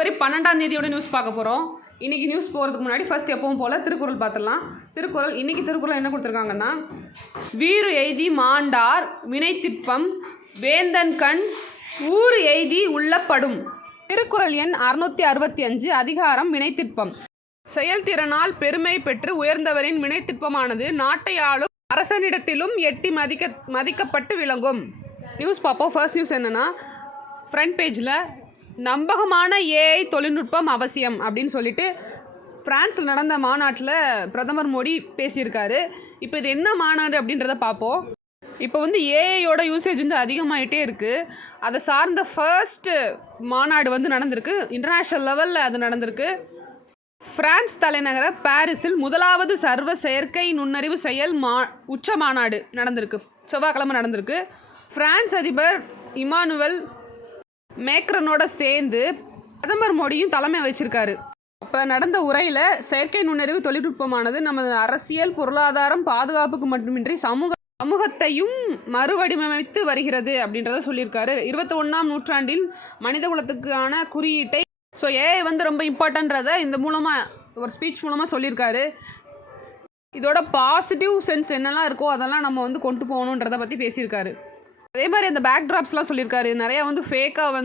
சரி, 12ஆம் தேதியோட நியூஸ் பார்க்க போகிறோம். இன்றைக்கி நியூஸ் போகிறதுக்கு முன்னாடி ஃபர்ஸ்ட் எப்பவும் போல் திருக்குறள் பார்த்துடலாம். திருக்குறள் இன்றைக்கி திருக்குறள் என்ன கொடுத்துருக்காங்கன்னா, வீறு எய்தி மாண்டார் வினைத்திற்பம் வேந்தன் கண் ஊறு எய்தி உள்ளப்படும். திருக்குறள் எண் 665, அதிகாரம் வினைத்திற்பம். செயல்திறனால் பெருமை பெற்று உயர்ந்தவரின் வினைத்திற்பமானது நாட்டை ஆளும் அரசனிடத்திலும் எட்டி மதிக்கப்பட்டு விளங்கும். நியூஸ் பார்ப்போம். ஃபர்ஸ்ட் நியூஸ் என்னென்னா, ஃப்ரண்ட் பேஜில் நம்பகமான ஏஐ தொழில்நுட்பம் அவசியம் அப்படின்னு சொல்லிட்டு பிரான்ஸில் நடந்த மாநாட்டில் பிரதமர் மோடி பேசியிருக்காரு. இப்போ இது என்ன மாநாடு அப்படின்றத பார்ப்போம். இப்போ ஏஐயோட யூசேஜ் அதிகமாகிட்டே இருக்குது. அதை சார்ந்த ஃபர்ஸ்ட்டு மாநாடு நடந்திருக்கு. இன்டர்நேஷ்னல் லெவலில் அது நடந்திருக்கு. பிரான்ஸ் தலைநகர பாரிஸில் முதலாவது சர்வ செயற்கை நுண்ணறிவு செயல் உச்ச மாநாடு நடந்திருக்கு. செவ்வாய்க்கிழமை நடந்திருக்கு. பிரான்ஸ் அதிபர் இமானுவேல் மேக்ரனோட சேர்ந்து பிரதமர் மோடியும் தலைமை வச்சிருக்காரு. அப்போ நடந்த உரையில் செயற்கை நுண்ணறிவு தொழில்நுட்பமானது நமது அரசியல், பொருளாதாரம், பாதுகாப்புக்கு மட்டுமின்றி சமூகத்தையும் மறுவடிவமைத்து வருகிறது அப்படின்றத சொல்லியிருக்காரு. 21ஆம் நூற்றாண்டில் மனித குலத்துக்கான குறியீட்டை ஏஐ ரொம்ப இம்பார்ட்டன்றதை இந்த மூலமாக ஒரு ஸ்பீச் மூலமாக சொல்லியிருக்காரு. இதோட பாசிட்டிவ் சென்ஸ் என்னெல்லாம் இருக்கோ அதெல்லாம் நம்ம கொண்டு போகணுன்றதை பற்றி பேசியிருக்காரு. அதே மாதிரி அந்த பேக்ட்ராப்ஸ்லாம் சொல்லியிருக்காரு. நிறையா ஃபேக்காக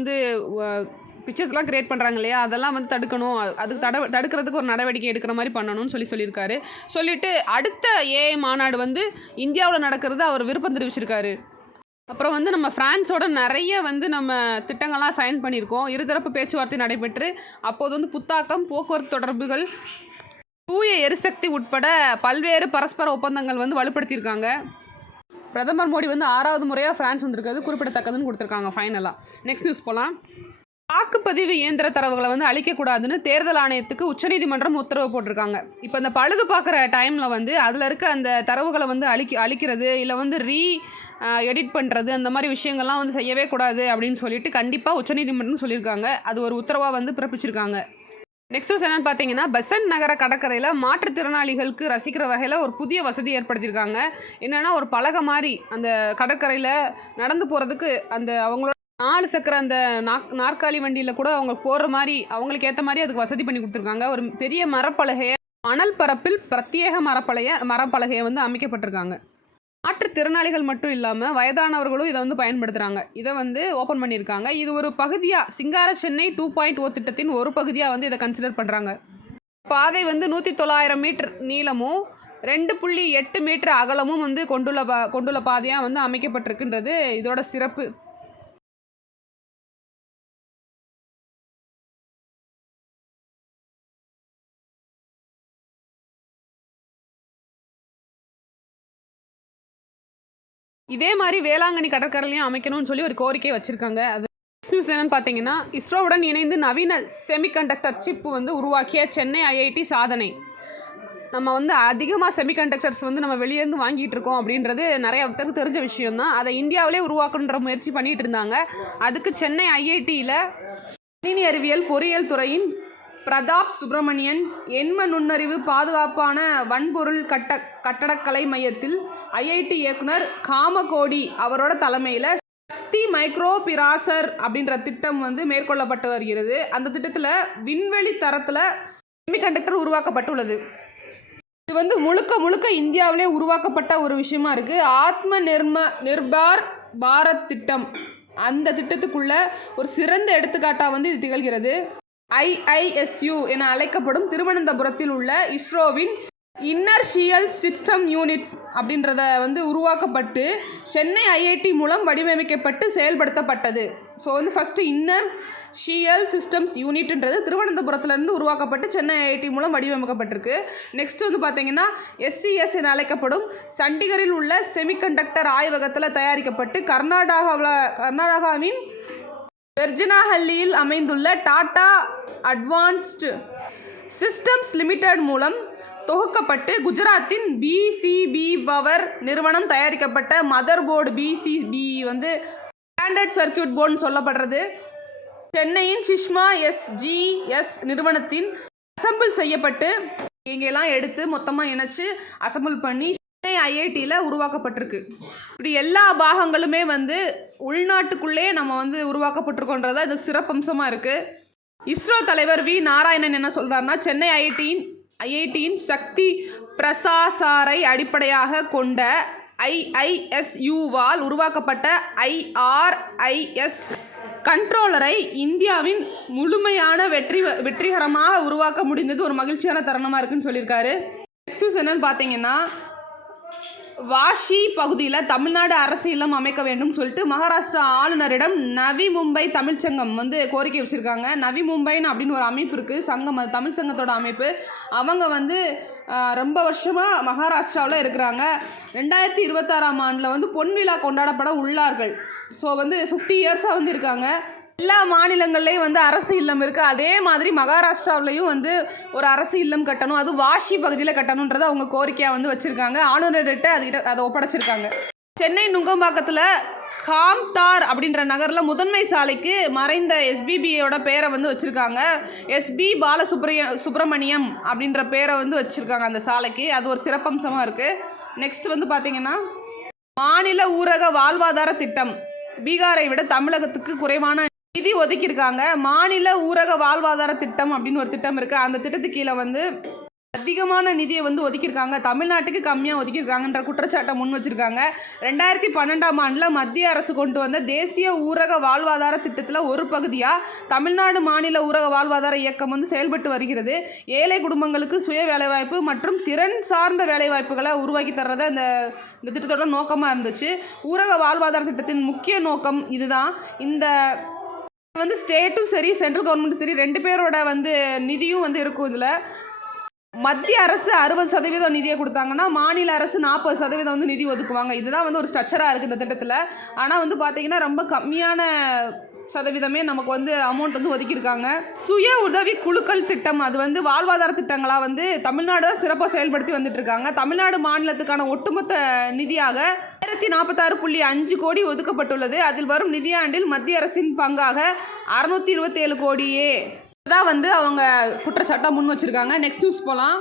பிக்சர்ஸ்லாம் க்ரியேட் பண்ணுறாங்க இல்லையா, அதெல்லாம் தடுக்கணும், அதுக்கு தடுக்கிறதுக்கு ஒரு நடவடிக்கை எடுக்கிற மாதிரி பண்ணணும்னு சொல்லியிருக்காரு. சொல்லிவிட்டு அடுத்த ஏஐ மாநாடு இந்தியாவில் நடக்கிறது அவர் விருப்பம் தெரிவிச்சிருக்காரு. அப்புறம் நம்ம ஃப்ரான்ஸோட நிறைய நம்ம திட்டங்கள்லாம் சைன் பண்ணியிருக்கோம். இருதரப்பு பேச்சுவார்த்தை நடைபெற்று அப்போது புத்தாக்கம், போக்குவரத்து தொடர்புகள், தூய எரிசக்தி உட்பட பல்வேறு பரஸ்பர ஒப்பந்தங்கள் வலுப்படுத்தியிருக்காங்க. பிரதமர் மோடி 6வது முறையாக ஃப்ரான்ஸ் வந்திருக்கிறது குறிப்பிடத்தக்கதுன்னு கொடுத்துருக்காங்க ஃபைனலாக. நெக்ஸ்ட் நியூஸ் போகலாம். வாக்குப்பதிவு இயந்திர தரவுகளை அழிக்கக்கூடாதுன்னு தேர்தல் ஆணையத்துக்கு உச்சநீதிமன்றம் உத்தரவு போட்டிருக்காங்க. இப்போ இந்த பழுது பார்க்குற டைமில் அதில் இருக்க அந்த தரவுகளை அழிக்கிறது இல்லை எடிட் பண்ணுறது அந்த மாதிரி விஷயங்கள்லாம் செய்யவே கூடாது அப்படின்னு சொல்லிட்டு கண்டிப்பாக உச்சநீதிமன்றம் சொல்லியிருக்காங்க. அது ஒரு உத்தரவாக பிறப்பிச்சிருக்காங்க. நெக்ஸ்ட் நியூஸ் என்னென்னு பார்த்தீங்கன்னா, பெசன்ட் நகர கடற்கரையில் மாற்றுத்திறனாளிகளுக்கு ரசிக்கிற வகையில் ஒரு புதிய வசதி ஏற்படுத்தியிருக்காங்க. என்னென்னா, ஒரு பலகை மாதிரி அந்த கடற்கரையில் நடந்து போகிறதுக்கு அந்த அவங்களோட 4 சக்கர அந்த நாற்காலி வண்டியில் கூட அவங்க போகிற மாதிரி அவங்களுக்கு ஏற்ற மாதிரி அதுக்கு வசதி பண்ணி கொடுத்துருக்காங்க. ஒரு பெரிய மரப்பலகையை மணல் பரப்பில் பிரத்யேக மரப்பலகையை அமைக்கப்பட்டிருக்காங்க. மாற்றுத்திறனாளிகள் மட்டும் இல்லாமல் வயதானவர்களும் இதை பயன்படுத்துகிறாங்க. இதை ஓப்பன் பண்ணியிருக்காங்க. இது ஒரு பகுதியாக சிங்கார சென்னை 2.0 திட்டத்தின் ஒரு பகுதியாக இதை கன்சிடர் பண்ணுறாங்க. பாதை 109,000 மீட்டர் நீளமும் 2.8 மீட்டர் அகலமும் கொண்டுள்ள பாதையாக அமைக்கப்பட்டிருக்குன்றது இதோட சிறப்பு. இதே மாதிரி வேளாங்கண்ணி கடற்கரையிலையும் அமைக்கணும்னு சொல்லி ஒரு கோரிக்கை வச்சுருக்காங்க. அது நியூஸ் என்னென்னு பார்த்தீங்கன்னா, இஸ்ரோவுடன் இணைந்து நவீன செமிகண்டக்டர் சிப் உருவாக்கிய சென்னை ஐஐடி சாதனை. நம்ம அதிகமாக செமிகண்டக்டர்ஸ் நம்ம வெளியேருந்து வாங்கிட்டு இருக்கோம் அப்படின்றது நிறைய பேருக்கு தெரிஞ்ச விஷயம்தான். அதை இந்தியாவிலே உருவாக்கணுன்ற முயற்சி பண்ணிகிட்டு இருந்தாங்க. அதுக்கு சென்னை ஐஐடியில் கணினி அறிவியல் பொறியியல் துறையின் பிரதாப் சுப்பிரமணியன் எண்ம நுண்ணறிவு பாதுகாப்பான வன்பொருள் கட்டடக்கலை மையத்தில் ஐஐடி இயக்குனர் காமகோடி அவரோட தலைமையில் சக்தி மைக்ரோ பிராசர் அப்படின்ற திட்டம் மேற்கொள்ளப்பட்டு வருகிறது. அந்த திட்டத்தில் விண்வெளி தரத்தில் செமிகண்டக்டர் உருவாக்கப்பட்டுள்ளது. இது முழுக்க இந்தியாவிலே உருவாக்கப்பட்ட ஒரு விஷயமா இருக்குது. ஆத்ம நிர்பார் பாரத் திட்டம், அந்த திட்டத்துக்குள்ள ஒரு சிறந்த எடுத்துக்காட்டாக இது திகழ்கிறது. IISU என அழைக்கப்படும் திருவனந்தபுரத்தில் உள்ள இஸ்ரோவின் இன்னர்ஷியல் சிஸ்டம் யூனிட்ஸ் அப்படின்றத உருவாக்கப்பட்டு சென்னை ஐஐடி மூலம் வடிவமைக்கப்பட்டு செயல்படுத்தப்பட்டது. ஸோ ஃபஸ்ட்டு இன்னர்ஷியல் சிஸ்டம்ஸ் யூனிட்ன்றது திருவனந்தபுரத்துலேருந்து உருவாக்கப்பட்டு சென்னை ஐஐடி மூலம் வடிவமைக்கப்பட்டிருக்கு. நெக்ஸ்ட் பார்த்தீங்கன்னா, SCS என அழைக்கப்படும் சண்டிகரில் உள்ள செமிகண்டக்டர் ஆய்வகத்தில் தயாரிக்கப்பட்டு கர்நாடகாவின் வெர்ஜினாஹல்லியில் அமைந்துள்ள டாடா அட்வான்ஸ்டு சிஸ்டம்ஸ் லிமிடெட் மூலம் தொகுக்கப்பட்டு குஜராத்தின் BCB பவர் நிறுவனம் தயாரிக்கப்பட்ட mother board BCB standard circuit போர்டுன்னு சொல்லப்படுறது. சென்னையின் சுஷ்மா SGS நிறுவனத்தின் அசம்பிள் செய்யப்பட்டு இங்கெல்லாம் எடுத்து மொத்தமாக இணைச்சு அசம்பிள் பண்ணி ஐஐடியில் உருவாக்கப்பட்டிருக்கு. இப்படி எல்லா பாகங்களுமே உள்நாட்டுக்குள்ளே நம்ம உருவாக்கப்பட்டிருக்கோன்றதா இது சிறப்பம்சமாக இருக்குது. இஸ்ரோ தலைவர் வி நாராயணன் என்ன சொல்கிறாருன்னா, சென்னை ஐஐடியின் சக்தி பிரசாசாரை அடிப்படையாக கொண்ட IISUவால் உருவாக்கப்பட்ட IRIS கண்ட்ரோலரை இந்தியாவின் முழுமையான வெற்றிகரமாக உருவாக்க முடிந்தது ஒரு மகிழ்ச்சியான தருணமாக இருக்குன்னு சொல்லியிருக்காரு. நெக்ஸ்ட் என்னன்னு பார்த்தீங்கன்னா, வாஷி பகுதியில் தமிழ்நாடு அரசு இல்லம் அமைக்க வேண்டும் சொல்லிட்டு மகாராஷ்டிரா ஆளுநரிடம் நவி மும்பை தமிழ்ச்சங்கம் வந்து கோரிக்கை வச்சுருக்காங்க. நவி மும்பைன்னு அப்படின்னு ஒரு அமைப்பு இருக்குது, சங்கம், அது தமிழ் சங்கத்தோட அமைப்பு. அவங்க வந்து ரொம்ப வருஷமாக மகாராஷ்டிராவில் இருக்கிறாங்க. 2026ஆம் ஆண்டில் வந்து பொன் விழா கொண்டாடப்பட உள்ளார்கள். ஸோ வந்து 50 இயர்ஸாக வந்து இருக்காங்க. எல்லா மாநிலங்கள்லேயும் வந்து அரசு இல்லம் இருக்குது. அதே மாதிரி மகாராஷ்டிராவிலையும் வந்து ஒரு அரசு இல்லம் கட்டணும், அது வாஷி பகுதியில் கட்டணுன்றதை அவங்க கோரிக்கையாக வந்து வச்சுருக்காங்க. ஆளுநர்கிட்ட அதை ஒப்படைச்சிருக்காங்க. சென்னை நுங்கம்பாக்கத்தில் காம்தார் அப்படின்ற நகரில் முதன்மை சாலைக்கு மறைந்த SBBயோட பேரை வந்து வச்சுருக்காங்க. SB பாலசுப்ரமணியம் அப்படின்ற பேரை வந்து வச்சுருக்காங்க அந்த சாலைக்கு. அது ஒரு சிறப்பம்சமாக இருக்குது. நெக்ஸ்ட் வந்து பார்த்திங்கன்னா, மாநில ஊரக வாழ்வாதார திட்டம் பீகாரை விட தமிழகத்துக்கு குறைவான நிதி ஒதுக்கியிருக்காங்க. மாநில ஊரக வாழ்வாதார திட்டம் அப்படின்னு ஒரு திட்டம் இருக்குது. அந்த திட்டத்துக்கு கீழே வந்து அதிகமான நிதியை வந்து ஒதுக்கியிருக்காங்க, தமிழ்நாட்டுக்கு கம்மியாக ஒதுக்கியிருக்காங்கன்ற குற்றச்சாட்டை முன் வச்சுருக்காங்க. 2012ஆம் ஆண்டில் மத்திய அரசு கொண்டு வந்த தேசிய ஊரக வாழ்வாதார திட்டத்தில் ஒரு பகுதியாக தமிழ்நாடு மாநில ஊரக வாழ்வாதார இயக்கம் வந்து செயல்பட்டு வருகிறது. ஏழை குடும்பங்களுக்கு சுய வேலைவாய்ப்பு மற்றும் திறன் சார்ந்த வேலைவாய்ப்புகளை உருவாக்கி தர்றதை இந்த திட்டத்தோட நோக்கமாக இருந்துச்சு. ஊரக வாழ்வாதார திட்டத்தின் முக்கிய நோக்கம் இதுதான். இந்த வந்து ஸ்டேட்டும் சரி சென்ட்ரல் கவர்மெண்ட்டும் சரி 2 பேரோட வந்து நிதியும் வந்து இருக்கும். இதில் மத்திய அரசு 60% நிதியை கொடுத்தாங்கன்னா மாநில அரசு 40% வந்து நிதி ஒதுக்குவாங்க. இதுதான் வந்து ஒரு ஸ்ட்ரக்சராக இருக்குது இந்த திட்டத்தில். ஆனால் வந்து பார்த்திங்கன்னா ரொம்ப கம்மியான சதவீதமே நமக்கு வந்து அமௌண்ட் வந்து ஒதுக்கியிருக்காங்க. சுய உதவி குழுக்கள் திட்டம், அது வந்து வாழ்வாதார திட்டங்களாக வந்து தமிழ்நாடு சிறப்பாக செயல்படுத்தி வந்துட்டுருக்காங்க. தமிழ்நாடு மாநிலத்துக்கான ஒட்டுமொத்த நிதியாக 1046.5 கோடி ஒதுக்கப்பட்டுள்ளது. அதில் வரும் நிதியாண்டில் மத்திய அரசின் பங்காக 627 கோடியே தான் வந்து அவங்க குற்றச்சாட்டாக முன் வச்சுருக்காங்க. நெக்ஸ்ட் நியூஸ் போகலாம்.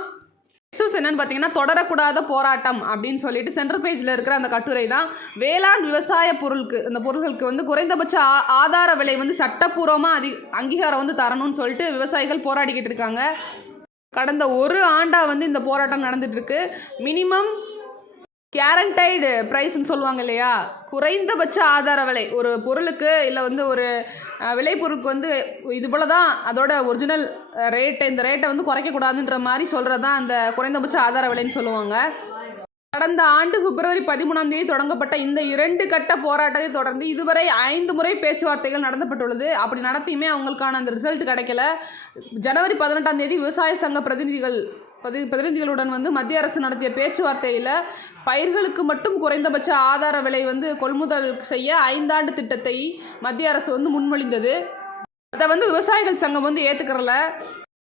நியூஸ் என்னென்னு பார்த்தீங்கன்னா, தொடரக்கூடாத போராட்டம் அப்படின்னு சொல்லிட்டு சென்ட்ரல் பேஜில் இருக்கிற அந்த கட்டுரை தான். வேளாண் விவசாய பொருட்களுக்கு வந்து குறைந்தபட்ச ஆதார விலை வந்து சட்டப்பூர்வமாக அங்கீகாரம் வந்து தரணும்னு சொல்லிட்டு விவசாயிகள் போராடிக்கிட்டு இருக்காங்க. கடந்த ஒரு ஆண்டாக வந்து இந்த போராட்டம் நடந்துகிட்ருக்கு. மினிமம் கேரண்டைடு ப்ரைஸ்ன்னு சொல்லுவாங்க இல்லையா, குறைந்தபட்ச ஆதார விலை ஒரு பொருளுக்கு, இல்லை வந்து ஒரு விளைபொருளுக்கு வந்து இது போல தான் அதோட ஒரிஜினல் ரேட்டு, இந்த ரேட்டை வந்து குறைக்கக்கூடாதுன்ற மாதிரி சொல்கிறது தான் அந்த குறைந்தபட்ச ஆதார விலைன்னு சொல்லுவாங்க. கடந்த ஆண்டு பிப்ரவரி 13ஆம் தேதி தொடங்கப்பட்ட இந்த 2 கட்ட போராட்டத்தை தொடர்ந்து இதுவரை 5 முறை பேச்சுவார்த்தைகள் நடத்தப்பட்டுள்ளது. அப்படி நடத்தியுமே அவங்களுக்கான அந்த ரிசல்ட் கிடைக்கல. ஜனவரி 18ஆம் தேதி விவசாய சங்க பிரதிநிதிகளுடன் வந்து மத்திய அரசு நடத்திய பேச்சுவார்த்தையில் பயிர்களுக்கு மட்டும் குறைந்தபட்ச ஆதார விலை வந்து கொள்முதல் செய்ய 5 ஆண்டு திட்டத்தை மத்திய அரசு வந்து முன்மொழிந்தது. அதை வந்து விவசாயிகள் சங்கம் வந்து ஏற்றுக்கிறல.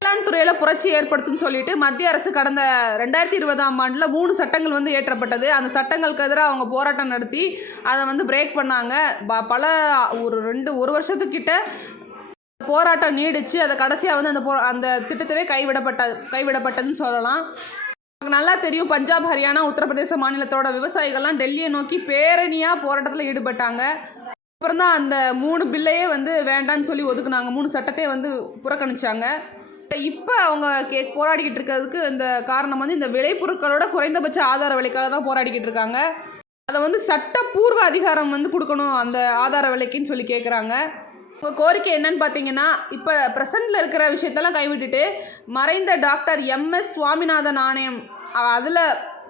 வேளாண் துறையில் புரட்சி ஏற்படுத்துன்னு சொல்லிட்டு மத்திய அரசு கடந்த 2020ஆம் ஆண்டில் 3 சட்டங்கள் வந்து ஏற்றப்பட்டது. அந்த சட்டங்களுக்கு எதிராக அவங்க போராட்டம் நடத்தி அதை வந்து பிரேக் பண்ணாங்க. ஒரு வருஷத்துக்கிட்ட போராட்டம் நீடிச்சு அதை கடைசியாக வந்து அந்த திட்டத்தவே கைவிடப்பட்டதுன்னு சொல்லலாம். நல்லா தெரியும், பஞ்சாப், ஹரியானா, உத்தரப்பிரதேச மாநிலத்தோட விவசாயிகள்லாம் டெல்லியை நோக்கி பேரணியாக போராட்டத்தில் ஈடுபட்டாங்க. அப்புறம் தான் அந்த 3 பில்லையே வந்து வேண்டான்னு சொல்லி ஒதுக்குனாங்க. 3 சட்டத்தை வந்து புறக்கணிச்சாங்க. இப்போ அவங்க போராடிக்கிட்டு இருக்கிறதுக்கு இந்த காரணம் வந்து இந்த விளைபொருட்களோட குறைந்தபட்ச ஆதார விலைக்காக தான் போராடிக்கிட்டு இருக்காங்க. அதை வந்து சட்டப்பூர்வ அதிகாரம் வந்து கொடுக்கணும் அந்த ஆதார விலைக்குன்னு சொல்லி கேட்குறாங்க. உங்கள் கோரிக்கை என்னன்னு பார்த்தீங்கன்னா, இப்போ ப்ரெசண்டில் இருக்கிற விஷயத்தெல்லாம் கைவிட்டுட்டு மறைந்த டாக்டர் MS சுவாமிநாதன் ஆணையம் அதில்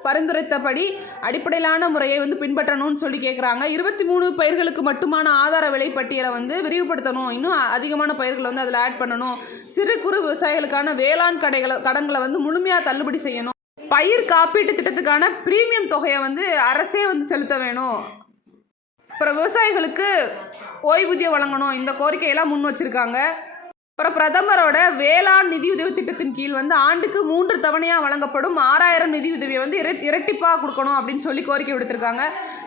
பரிந்துரைத்தபடி அடிப்படையிலான முறையை வந்து பின்பற்றணும்னு சொல்லி கேட்குறாங்க. 23 பயிர்களுக்கு மட்டுமான ஆதார விலை பட்டியலை வந்து விரிவுபடுத்தணும். இன்னும் அதிகமான பயிர்களை வந்து அதில் ஆட் பண்ணணும். சிறு குறு விவசாயிகளுக்கான வேளாண் கடன்களை வந்து முழுமையாக தள்ளுபடி செய்யணும். பயிர் காப்பீட்டு திட்டத்துக்கான பிரீமியம் தொகையை வந்து அரசே வந்து செலுத்த வேணும். அப்புறம் விவசாயிகளுக்கு ஓய்வூதியம் வழங்கணும். இந்த கோரிக்கையெல்லாம் முன் வச்சுருக்காங்க. அப்புறம் பிரதமரோட வேளாண் நிதியுதவி திட்டத்தின் கீழ் வந்து ஆண்டுக்கு 3 தவணையாக வழங்கப்படும் 6000 நிதியுதவியை வந்து இரட்டிப்பாக கொடுக்கணும் அப்படின்னு சொல்லி கோரிக்கை விடுத்திருக்காங்க.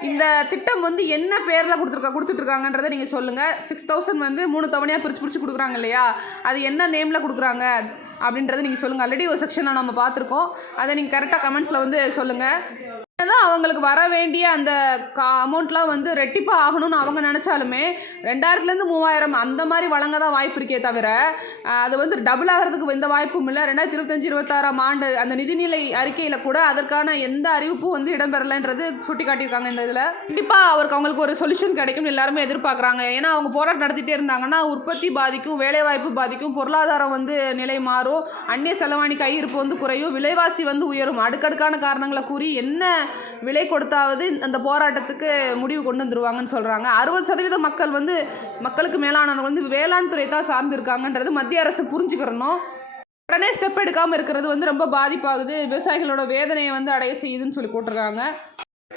இந்த திட்டம் வந்து என்ன பேரில் கொடுத்துட்ருக்காங்கன்றதை நீங்கள் சொல்லுங்கள். 6000 வந்து 3 தவணையாக பிரித்து கொடுக்குறாங்க இல்லையா, அது என்ன நேமில் கொடுக்குறாங்க அப்படின்றத நீங்கள் சொல்லுங்கள். ஆல்ரெடி ஒரு செக்ஷனை நம்ம பார்த்துருக்கோம், அதை நீங்கள் கரெக்டாக கமெண்ட்ஸில் வந்து சொல்லுங்கள். தான் அவங்களுக்கு வர வேண்டிய அந்த அமௌண்ட்லாம் வந்து ரெட்டிப்பாக ஆகணும்னு அவங்க நினச்சாலுமே 2000லேருந்து 3000 அந்த மாதிரி வழங்க தான் வாய்ப்பு இருக்கே தவிர அது வந்து டபுள் ஆகிறதுக்கு எந்த வாய்ப்பும் இல்லை. 2025-26 ஆண்டு அந்த நிதிநிலை அறிக்கையில் கூட அதற்கான எந்த அறிவிப்பும் வந்து இடம்பெறலைன்றது சுட்டி காட்டியிருக்காங்க. இந்த இதில் கண்டிப்பாக அவங்களுக்கு ஒரு சொல்யூஷன் கிடைக்கும்னு எல்லாருமே எதிர்பார்க்குறாங்க. ஏன்னா அவங்க போராட்டம் நடத்திட்டே இருந்தாங்கன்னா உற்பத்தி பாதிக்கும், வேலைவாய்ப்பு பாதிக்கும், பொருளாதாரம் வந்து நிலை மாறும், அந்நிய செலவாணி கையிருப்பு வந்து குறையும், விலைவாசி வந்து உயரும். அடுக்கடுக்கான காரணங்களை கூறி என்ன விலை கொடுத்தாவது அந்த போராட்டத்துக்கு முடிவு கொண்டு வந்துருவாங்கன்னு சொல்கிறாங்க. 60% மக்கள் வந்து மக்களுக்கு மேலானவங்க வந்து வேளாண் துறை தான் சார்ந்திருக்காங்கன்றது மத்திய அரசு புரிஞ்சுக்கிறணும். உடனே ஸ்டெப் எடுக்காமல் இருக்கிறது வந்து ரொம்ப பாதிப்பாகுது, விவசாயிகளோட வேதனையை வந்து அடைய செய்யுதுன்னு சொல்லி போட்டிருக்காங்க.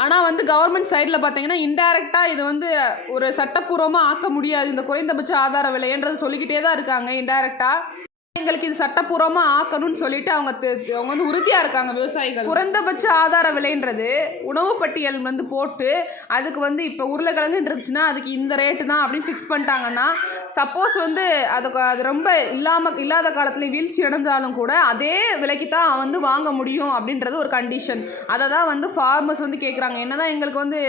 ஆனால் வந்து கவர்மெண்ட் சைடில் பார்த்தீங்கன்னா இன்டைரக்டாக இது வந்து ஒரு சட்டப்பூர்வமாக ஆக்க முடியாது இந்த குறைந்தபட்ச ஆதார விலைன்றது சொல்லிக்கிட்டே தான் இருக்காங்க. இன்டைரக்டாக எங்களுக்கு இது சட்டப்பூர்வமாக ஆக்கணும்னு சொல்லிட்டு அவங்க வந்து உறுதியாக இருக்காங்க விவசாயிகள். குறைந்தபட்ச ஆதார விலைன்றது உணவு பட்டியல் வந்து போட்டு அதுக்கு வந்து இப்போ உருளைக்கிழங்கு இருந்துச்சுன்னா அதுக்கு இந்த ரேட்டு தான் அப்படின்னு ஃபிக்ஸ் பண்ணிட்டாங்கன்னா சப்போஸ் வந்து அது ரொம்ப இல்லாத காலத்தில் வீழ்ச்சி அடைஞ்சாலும் கூட அதே விலைக்கு தான் வந்து வாங்க முடியும் அப்படின்றது ஒரு கண்டிஷன். அதை தான் வந்து ஃபார்மர்ஸ் வந்து கேட்குறாங்க. என்னதான் எங்களுக்கு வந்து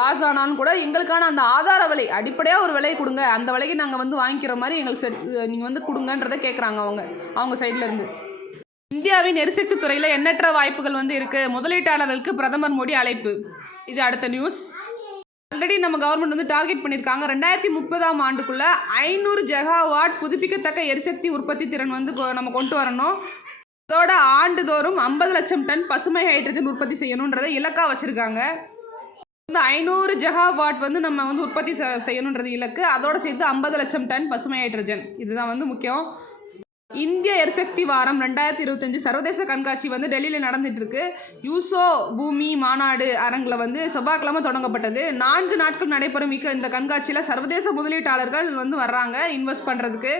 லாஸ் ஆனாலும் கூட எங்களுக்கான அந்த ஆதார விலை அடிப்படையாக ஒரு விலை கொடுங்க, அந்த விலைக்கு நாங்கள் வந்து வாங்கிக்கிற மாதிரி எங்களுக்கு நீங்கள் வந்து கொடுங்கன்றதை கேட்குறாங்க அவங்க சைட்ல இருந்து. இந்தியாவின் எரிசக்தி துறையில் எண்ணற்ற வாய்ப்புகள் வந்து இருக்கு, முதலீட்டாளர்களுக்கு பிரதமர் மோடி அழைப்பு. இது அடுத்த நியூஸ். ஆல்ரெடி நம்ம கவர்மெண்ட் வந்து டார்கெட் பண்ணியிருக்காங்க 2030 ஆண்டுக்குள்ள 500 ஜெகாவாட் புதுப்பிக்கத்தக்க எரிசக்தி உற்பத்தி திறன் வந்து நம்ம கொண்டு வரணும். அதோட ஆண்டுதோறும் 50 லட்சம் டன் பசுமை ஹைட்ரஜன் உற்பத்தி செய்யணுன்றதை இலக்காக வச்சுருக்காங்க. வந்து 500 ஜெகாவாட் வந்து நம்ம வந்து உற்பத்தி செய்யணுன்றது இலக்கு. அதோடு சேர்த்து 50 லட்சம் டன் பசுமை ஹைட்ரஜன், இதுதான் வந்து முக்கியம். இந்திய எரிசக்தி வாரம் 2025 சர்வதேச கண்காட்சி வந்து டெல்லியில் நடந்துட்டு இருக்கு. யூசோ பூமி மாநாடு அரங்கில் வந்து செவ்வாய்க்கிழமை தொடங்கப்பட்டது. 4 நாட்கள் நடைபெறும் இந்த கண்காட்சியில் சர்வதேச முதலீட்டாளர்கள் வந்து வர்றாங்க இன்வெஸ்ட் பண்ணுறதுக்கு.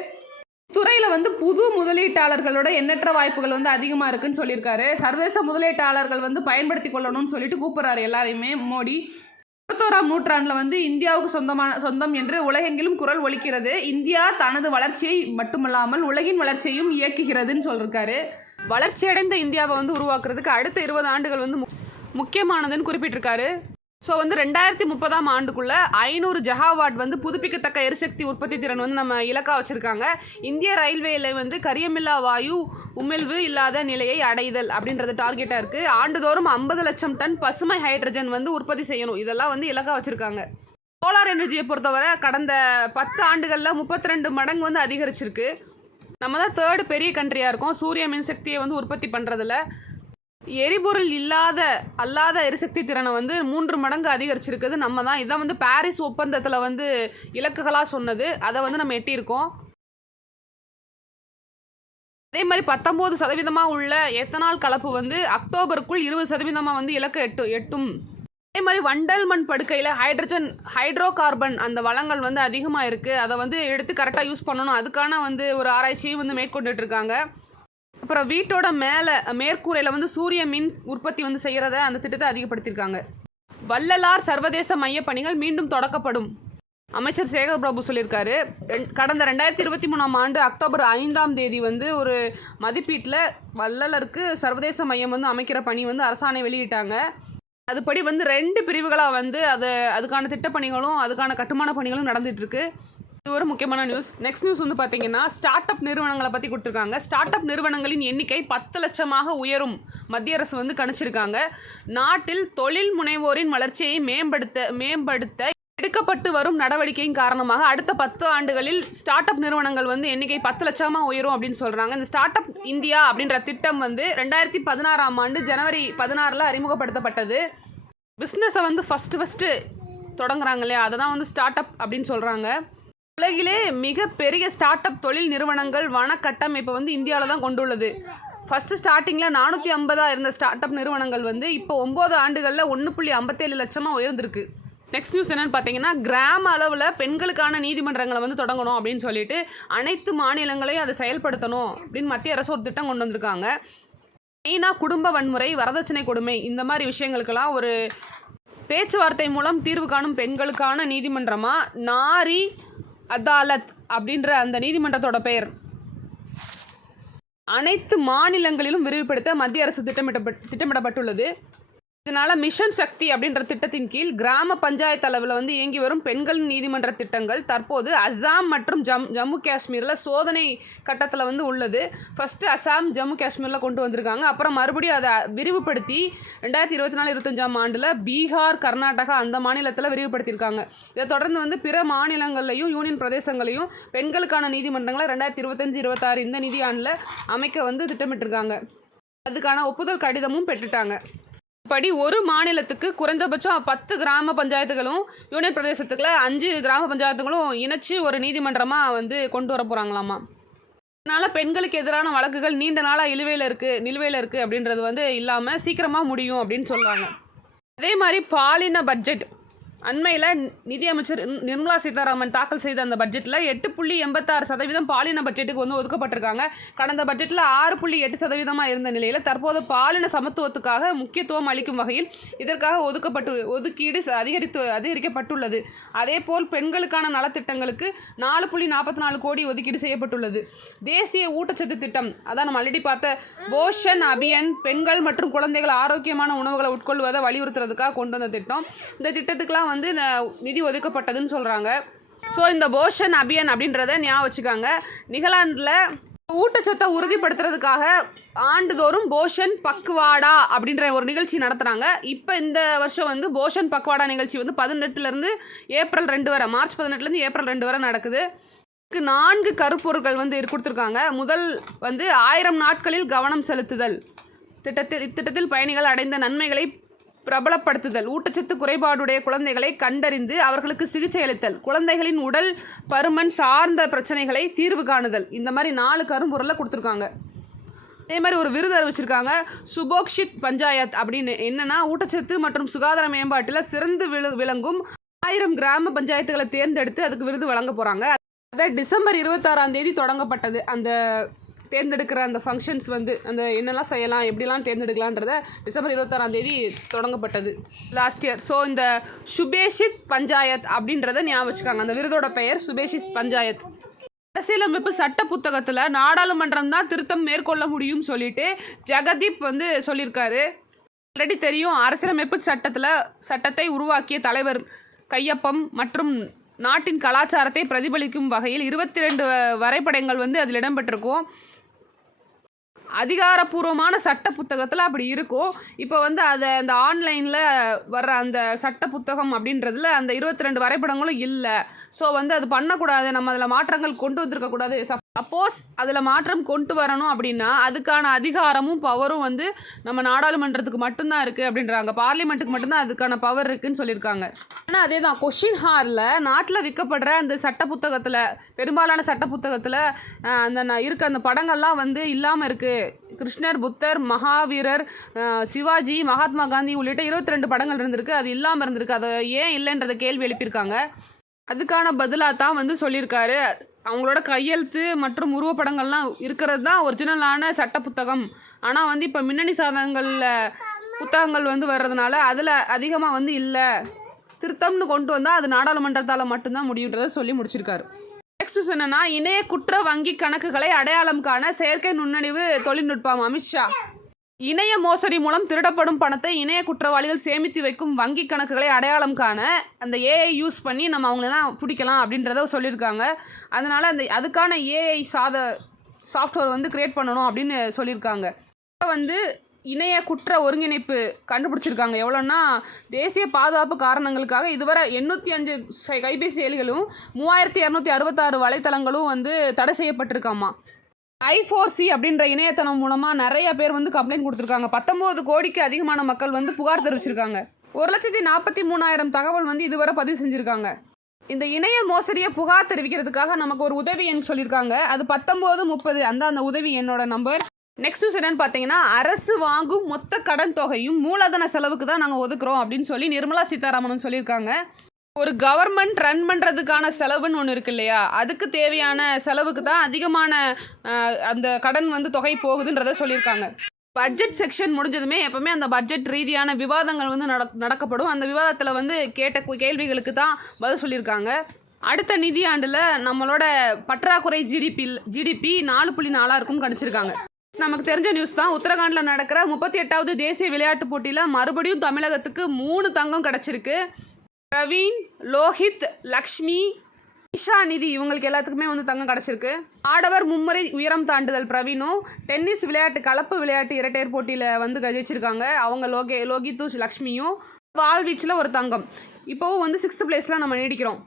துறையில் வந்து புது முதலீட்டாளர்களோட எண்ணற்ற வாய்ப்புகள் வந்து அதிகமாக இருக்குன்னு சொல்லியிருக்காரு. சர்வதேச முதலீட்டாளர்கள் வந்து பயன்படுத்தி கொள்ளணும்னு சொல்லிட்டு கூப்பிட்றாரு எல்லாரையுமே மோடி. 21ஆம் நூற்றாண்டில் வந்து இந்தியாவுக்கு சொந்தம் என்று உலகெங்கிலும் குரல் ஒலிக்கிறது. இந்தியா தனது வளர்ச்சியை மட்டுமல்லாமல் உலகின் வளர்ச்சியையும் இயக்குகிறதுன்னு சொல்லியிருக்காரு. வளர்ச்சியடைந்த இந்தியாவை வந்து உருவாக்குறதுக்கு அடுத்த 20 ஆண்டுகள் வந்து முக்கியமானதுன்னு குறிப்பிட்டிருக்காரு. ஸோ வந்து 2030 ஆண்டுக்குள்ளே 500 ஜெகாவாட் வந்து புதுப்பிக்கத்தக்க எரிசக்தி உற்பத்தி திறன் வந்து நம்ம இலக்காக வச்சுருக்காங்க. இந்திய ரயில்வேயில் வந்து கரியமில்லா வாயு உமிழ்வு இல்லாத நிலையை அடைதல் அப்படின்றது டார்கெட்டாக இருக்குது. ஆண்டுதோறும் 50 லட்சம் டன் பசுமை ஹைட்ரஜன் வந்து உற்பத்தி செய்யணும், இதெல்லாம் வந்து இலக்காக வச்சுருக்காங்க. சோலார் எனர்ஜியை பொறுத்தவரை கடந்த 10 ஆண்டுகளில் 32 மடங்கு வந்து அதிகரிச்சிருக்கு. நம்ம தான் 3rd பெரிய கண்ட்ரியாக இருக்கோம் சூரிய மின்சக்தியை வந்து உற்பத்தி பண்ணுறதுல. எரிபொருள் அல்லாத எரிசக்தி திறனை வந்து 3 மடங்கு அதிகரிச்சிருக்குது நம்ம தான். இதான் வந்து பாரிஸ் ஒப்பந்தத்தில் வந்து இலக்குகளாக சொன்னது, அதை வந்து நம்ம எட்டியிருக்கோம். அதே மாதிரி 19% உள்ள எத்தனால் கலப்பு வந்து அக்டோபருக்குள் 20% வந்து இலக்கு எட்டும். அதே மாதிரி வண்டல் மண் படுக்கையில் ஹைட்ரோ கார்பன் அந்த வளங்கள் வந்து அதிகமாக இருக்குது, அதை வந்து எடுத்து கரெக்டாக யூஸ் பண்ணணும். அதுக்கான வந்து ஒரு ஆராய்ச்சியும் வந்து மேற்கொண்டுட்ருக்காங்க. அப்புறம் வீட்டோட மேற்கூரையில் வந்து சூரிய மின் உற்பத்தி வந்து செய்கிறத அந்த திட்டத்தை அதிகப்படுத்தியிருக்காங்க. வள்ளலார் சர்வதேச மைய பணிகள் மீண்டும் தொடக்கப்படும், அமைச்சர் சேகர் பிரபு சொல்லியிருக்காரு. கடந்த 2023 ஆண்டு அக்டோபர் 5ஆம் தேதி வந்து ஒரு மதிப்பீட்டில் வள்ளலருக்கு சர்வதேச மையம் வந்து அமைக்கிற பணி வந்து அரசாணை வெளியிட்டாங்க. அதுபடி வந்து 2 பிரிவுகளாக வந்து அதுக்கான திட்டப்பணிகளும் அதுக்கான கட்டுமான பணிகளும் நடந்துகிட்ருக்கு. இது ஒரு முக்கியமான நியூஸ். நெக்ஸ்ட் நியூஸ் வந்து பார்த்தீங்கன்னா ஸ்டார்ட் அப் நிறுவனங்களை பற்றி கொடுத்துருக்காங்க. ஸ்டார்ட் அப் நிறுவனங்களின் எண்ணிக்கை 10 லட்சமாக உயரும் மத்திய அரசு வந்து கணிச்சிருக்காங்க. நாட்டில் தொழில் முனைவோரின் வளர்ச்சியை மேம்படுத்த எடுக்கப்பட்டு வரும் நடவடிக்கையின் காரணமாக அடுத்த 10 ஆண்டுகளில் ஸ்டார்ட் அப் நிறுவனங்கள் வந்து எண்ணிக்கை 10 லட்சமாக உயரும் அப்படின்னு சொல்கிறாங்க. இந்த ஸ்டார்ட் அப் இந்தியா அப்படின்ற திட்டம் வந்து 2016ஆம் ஆண்டு ஜனவரி 16 அறிமுகப்படுத்தப்பட்டது. பிஸ்னஸை வந்து ஃபஸ்ட்டு தொடங்குறாங்க இல்லையா, அதை தான் வந்து ஸ்டார்ட் அப் அப்படின்னு சொல்கிறாங்க. உலகிலே மிகப்பெரிய ஸ்டார்ட் அப் தொழில் நிறுவனங்கள் வனக்கட்டமைப்பை வந்து இந்தியாவில் தான் கொண்டுள்ளது. ஃபஸ்ட்டு ஸ்டார்டிங்கில் 450 இருந்த ஸ்டார்ட் அப் நிறுவனங்கள் வந்து இப்போ 9 ஆண்டுகளில் 1.57 லட்சமாக உயர்ந்திருக்கு. நெக்ஸ்ட் நியூஸ் என்னென்னு பார்த்தீங்கன்னா கிராம அளவில் பெண்களுக்கான நீதிமன்றங்களை வந்து தொடங்கணும் அப்படின்னு சொல்லிட்டு அனைத்து மாநிலங்களையும் அதை செயல்படுத்தணும் அப்படின்னு மத்திய அரசு ஒரு திட்டம் கொண்டு வந்திருக்காங்க. மெயினாக குடும்ப வன்முறை, வரதட்சணை கொடுமை இந்த மாதிரி விஷயங்களுக்கெல்லாம் ஒரு பேச்சுவார்த்தை மூலம் தீர்வு காணும் பெண்களுக்கான நீதிமன்றமாக நாரி அதாலத் அப்படின்ற அந்த நீதிமன்றத்தோட பெயர் அனைத்து மாநிலங்களிலும் விரிவுபடுத்த மத்திய அரசு திட்டமிடப்பட்டுள்ளது. இதனால் மிஷன் சக்தி அப்படின்ற திட்டத்தின் கீழ் கிராம பஞ்சாயத்து அளவில் வந்து இயங்கி வரும் பெண்கள் நீதிமன்ற திட்டங்கள் தற்போது அஸ்ஸாம் மற்றும் ஜம்மு காஷ்மீரில் சோதனை கட்டத்தில் வந்து உள்ளது. ஃபஸ்ட்டு அஸ்ஸாம் ஜம்மு காஷ்மீரில் கொண்டு வந்திருக்காங்க. அப்புறம் மறுபடியும் அதை விரிவுபடுத்தி 2024-25 ஆண்டில் பீகார், கர்நாடகா அந்த மாநிலத்தில் விரிவுபடுத்தியிருக்காங்க. இதை தொடர்ந்து வந்து பிற மாநிலங்கள்லையும் யூனியன் பிரதேசங்களையும் பெண்களுக்கான நீதிமன்றங்களை 2025-26 இந்த நிதியாண்டில் அமைக்க வந்து திட்டமிட்டிருக்காங்க. அதுக்கான ஒப்புதல் கடிதமும் பெற்றுட்டாங்க. படி ஒரு மாநிலத்துக்கு குறைந்தபட்சம் 10 கிராம பஞ்சாயத்துகளும் யூனியன் பிரதேசத்துக்குள்ள 5 கிராம பஞ்சாயத்துகளும் இணைச்சி ஒரு நீதிமன்றமாக வந்து கொண்டு வர போகிறாங்களாமா. அதனால் பெண்களுக்கு எதிரான வழக்குகள் நீண்ட நாளாக நிலுவையில் இருக்குது அப்படின்றது வந்து இல்லாமல் சீக்கிரமாக முடியும் அப்படின்னு சொல்கிறாங்க. அதே மாதிரி பாலின பட்ஜெட் அண்மையில் நிதியமைச்சர் நிர்மலா சீதாராமன் தாக்கல் செய்த அந்த பட்ஜெட்டில் 8.86% பாலின பட்ஜெட்டுக்கு வந்து ஒதுக்கப்பட்டிருக்காங்க. கடந்த பட்ஜெட்டில் 6.8% இருந்த நிலையில் தற்போது பாலின சமத்துவத்துக்காக முக்கியத்துவம் அளிக்கும் வகையில் இதற்காக ஒதுக்கீடு அதிகரிக்கப்பட்டுள்ளது. அதேபோல் பெண்களுக்கான நலத்திட்டங்களுக்கு 4.44 கோடி ஒதுக்கீடு செய்யப்பட்டுள்ளது. தேசிய ஊட்டச்சத்து திட்டம், அதான் நம்ம ஆல்ரெடி பார்த்த போஷன் அபியான், பெண்கள் மற்றும் குழந்தைகள் ஆரோக்கியமான உணவுகளை உட்கொள்வதை வலியுறுத்துறதுக்காக கொண்டு வந்த திட்டம். இந்த திட்டத்துக்கெலாம் வந்து நிதி ஒதுக்கப்பட்டதுன்னு சொல்கிறாங்க. ஸோ இந்த போஷன் அபியான் அப்படின்றத ஞாபகம் வச்சுக்காங்க. நிகலாண்டில் ஊட்டச்சத்தை உறுதிப்படுத்துறதுக்காக ஆண்டுதோறும் போஷன் பக்வாடா அப்படின்ற ஒரு நிகழ்ச்சி நடத்துகிறாங்க. இப்போ இந்த வருஷம் வந்து போஷன் பக்வாடா நிகழ்ச்சி வந்து 18 ஏப்ரல் 2 வரை, மார்ச் 18 ஏப்ரல் 2 வரை நடக்குது. 4 கருப்பொருட்கள் வந்து கொடுத்துருக்காங்க. முதல் வந்து 1000 நாட்களில் கவனம் செலுத்துதல். இத்திட்டத்தில் பயணிகள் அடைந்த நன்மைகளை பிரபலப்படுத்துதல், ஊட்டச்சத்து குறைபாடுடைய குழந்தைகளை கண்டறிந்து அவர்களுக்கு சிகிச்சை அளித்தல், குழந்தைகளின் உடல் பருமன் சார்ந்த பிரச்சனைகளை தீர்வு காணுதல். இந்த மாதிரி 4 கரும்பொருளை கொடுத்துருக்காங்க. அதே மாதிரி ஒரு விருது அறிவிச்சிருக்காங்க, சுபோக்ஷித் பஞ்சாயத் அப்படின்னு. என்னென்னா ஊட்டச்சத்து மற்றும் சுகாதார மேம்பாட்டில் சிறந்து விளங்கும் 1000 கிராம பஞ்சாயத்துகளை தேர்ந்தெடுத்து அதுக்கு விருது வழங்க போகிறாங்க. அதை டிசம்பர் 26 தொடங்கப்பட்டது. அந்த தேர்ந்தெடுக்கிற அந்த ஃபங்க்ஷன்ஸ் வந்து அந்த என்னெல்லாம் செய்யலாம், எப்படிலாம் தேர்ந்தெடுக்கலான்றத டிசம்பர் 26 தொடங்கப்பட்டது லாஸ்ட் இயர். ஸோ இந்த சுபேஷித் பஞ்சாயத் அப்படின்றத ஞாபகம் வச்சுக்காங்க. அந்த விருதோட பெயர் சுபேஷித் பஞ்சாயத். அரசியலமைப்பு சட்ட புத்தகத்தில் நாடாளுமன்றம் தான் திருத்தம் மேற்கொள்ள முடியும்னு சொல்லிட்டு ஜெகதீப் வந்து சொல்லியிருக்காரு. ஆல்ரெடி தெரியும், அரசியலமைப்பு சட்டத்தை உருவாக்கிய தலைவர் கையொப்பம் மற்றும் நாட்டின் கலாச்சாரத்தை பிரதிபலிக்கும் வகையில் 22 வரைபடங்கள் வந்து அதில் இடம்பெற்றிருக்கும். அதிகாரப்பூர்வமான சட்ட புத்தகத்தில் அப்படி இருக்கும். இப்போ வந்து அதை அந்த ஆன்லைனில் வர்ற அந்த சட்ட புத்தகம் அப்படின்றதுல அந்த 22 வரைபடங்களும் இல்லை. ஸோ வந்து அது பண்ணக்கூடாது, நம்ம அதில் மாற்றங்கள் கொண்டு வந்திருக்கக்கூடாது. சப்போஸ் அதில் மாற்றம் கொண்டு வரணும் அப்படின்னா அதுக்கான அதிகாரமும் பவரும் வந்து நம்ம நாடாளுமன்றத்துக்கு மட்டும்தான் இருக்குது அப்படின்றாங்க. பார்லிமெண்ட்டுக்கு மட்டும்தான் அதுக்கான பவர் இருக்குதுன்னு சொல்லியிருக்காங்க. ஆனால் அதே தான் கொஷின் ஹாரில் நாட்டில் விற்கப்படுற அந்த சட்ட புத்தகத்தில், பெரும்பாலான சட்ட புத்தகத்தில் இருக்க அந்த படங்கள்லாம் வந்து இல்லாமல் இருக்குது. கிருஷ்ணர், புத்தர், மகாவீரர், சிவாஜி, மகாத்மா காந்தி உள்ளிட்ட 22 படங்கள் இருந்திருக்கு. அது இல்லாமல் இருந்திருக்கு. அதை ஏன் இல்லைன்றதை கேள்வி எழுப்பியிருக்காங்க. அதுக்கான பதிலாக தான் வந்து சொல்லியிருக்காரு, அவங்களோட கையெழுத்து மற்றும் உருவப்படங்கள்லாம் இருக்கிறது தான் ஒரிஜினலான சட்ட புத்தகம். ஆனால் வந்து இப்போ மின்னணு சாதனங்களில் புத்தகங்கள் வந்து வர்றதுனால அதில் அதிகமாக வந்து இல்லை, திருத்தம்னு கொண்டு வந்தால் அது நாடாளுமன்றத்தால் மட்டும்தான் முடியுன்றதை சொல்லி முடிச்சிருக்காரு. நெக்ஸ்ட் என்னன்னா, இணைய குற்ற வங்கி கணக்குகளை அடையாளம் காண செயற்கை நுண்ணறிவு தொழில்நுட்பம். அமித்ஷா இணைய மோசடி மூலம் திருடப்படும் பணத்தை இணைய குற்றவாளிகள் சேமித்து வைக்கும் வங்கி கணக்குகளை அடையாளம் காண அந்த ஏஐ யூஸ் பண்ணி நம்ம அவங்களெல்லாம் பிடிக்கலாம் அப்படின்றத சொல்லியிருக்காங்க. அதனால் அதுக்கான ஏஐ சாஃப்ட்வேர் வந்து க்ரியேட் பண்ணணும் அப்படின்னு சொல்லியிருக்காங்க. வந்து இணைய குற்ற ஒருங்கிணைப்பு கண்டுபிடிச்சிருக்காங்க. எவ்வளோன்னா, தேசிய பாதுகாப்பு காரணங்களுக்காக இதுவரை 805 கைபேசி செயலிகளும் 3266 வலைத்தளங்களும் வந்து தடை செய்யப்பட்டிருக்காமா. I4C அப்படின்ற இணையதளம் மூலமாக நிறைய பேர் வந்து கம்ப்ளைண்ட் கொடுத்துருக்காங்க. 19 கோடிக்கு அதிகமான மக்கள் வந்து புகார் தெரிவிச்சிருக்காங்க. 1,43,000 தகவல் வந்து இதுவரை பதிவு செஞ்சுருக்காங்க. இந்த இணைய மோசடியை புகார் தெரிவிக்கிறதுக்காக நமக்கு ஒரு உதவி எண் சொல்லியிருக்காங்க. அது 1930 அந்த உதவி எண்ணோட நம்பர். நெக்ஸ்ட் நியூஸ் என்னன்னு பார்த்தீங்கன்னா, அரசு வாங்கும் மொத்த கடன் தொகையும் மூலதன செலவுக்கு தான் நாங்கள் ஒதுக்குறோம் அப்படின்னு சொல்லி நிர்மலா சீதாராமன் சொல்லியிருக்காங்க. ஒரு கவர்மெண்ட் ரன் பண்ணுறதுக்கான செலவுன்னு ஒன்று இருக்கு இல்லையா, அதுக்கு தேவையான செலவுக்கு தான் அதிகமான அந்த கடன் வந்து தொகை போகுதுன்றதை சொல்லியிருக்காங்க. பட்ஜெட் செக்ஷன் முடிஞ்சதுமே எப்போவுமே அந்த பட்ஜெட் ரீதியான விவாதங்கள் வந்து நடக்கப்படும். அந்த விவாதத்தில் வந்து கேட்ட கேள்விகளுக்கு தான் பதில் சொல்லியிருக்காங்க. அடுத்த நிதியாண்டில் நம்மளோட பற்றாக்குறை ஜிடிபி 4.4 இருக்கும்னு கணிச்சிருக்காங்க. நமக்கு தெரிஞ்ச நியூஸ் தான். உத்தரகாண்டில் நடக்கிற 38வது தேசிய விளையாட்டுப் போட்டியில் மறுபடியும் தமிழகத்துக்கு 3 தங்கம் கிடச்சிருக்கு. பிரவீன், லோஹித், லக்ஷ்மி, ஈஷா நிதி இவங்களுக்கு எல்லாத்துக்குமே வந்து தங்கம் கிடச்சிருக்கு. ஆடவர் மும்முறை உயரம் தாண்டுதல் பிரவீனும், டென்னிஸ் விளையாட்டு கலப்பு விளையாட்டு இரட்டையர் போட்டியில் வந்து ஜெயிச்சிருக்காங்க அவங்க லோகித்தும் லக்ஷ்மியும். வாள்வீச்சில் ஒரு தங்கம். இப்போவும் வந்து 6th பிளேஸில் நம்ம நீடிக்கிறோம்.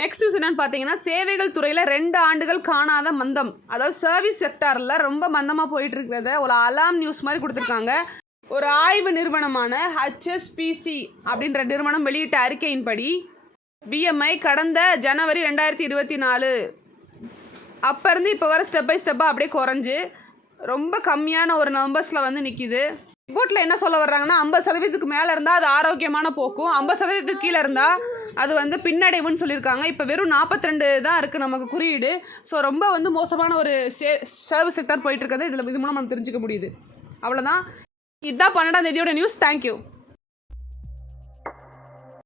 நெக்ஸ்ட் நியூஸ் என்னன்னு பார்த்தீங்கன்னா, சேவைகள் துறையில் 2 ஆண்டுகள் காணாத மந்தம், அதாவது சர்வீஸ் செக்டாரில் ரொம்ப மந்தமாக போயிட்டு இருக்கிறத ஒரு அலாம் நியூஸ் மாதிரி கொடுத்துருக்காங்க. ஒரு ஆய்வு நிறுவனமான HSBC அப்படின்ற நிறுவனம் வெளியிட்ட அறிக்கையின்படி BMI கடந்த ஜனவரி 2024 அப்போ இருந்து இப்போ வர ஸ்டெப் பை ஸ்டெப்பாக அப்படியே குறைஞ்சு ரொம்ப கம்மியான ஒரு நம்பர்ஸில் வந்து நிற்கிது. ரிப்போர்ட்டில் என்ன சொல்ல வர்றாங்கன்னா, 50% மேலே இருந்தால் அது ஆரோக்கியமான போக்கும், 50% கீழே இருந்தால் அது வந்து பின்னடைவுன்னு சொல்லியிருக்காங்க. இப்போ வெறும் 42 தான் இருக்குது நமக்கு குறியீடு. ஸோ ரொம்ப வந்து மோசமான ஒரு சர்வீஸ் செக்டர் போயிட்டுருக்கிறது இது மூலம் நம்ம தெரிஞ்சுக்க முடியுது. அவ்வளோதான். இதுதான் 12ஆம் தேதியோட நியூஸ். தேங்க்யூ.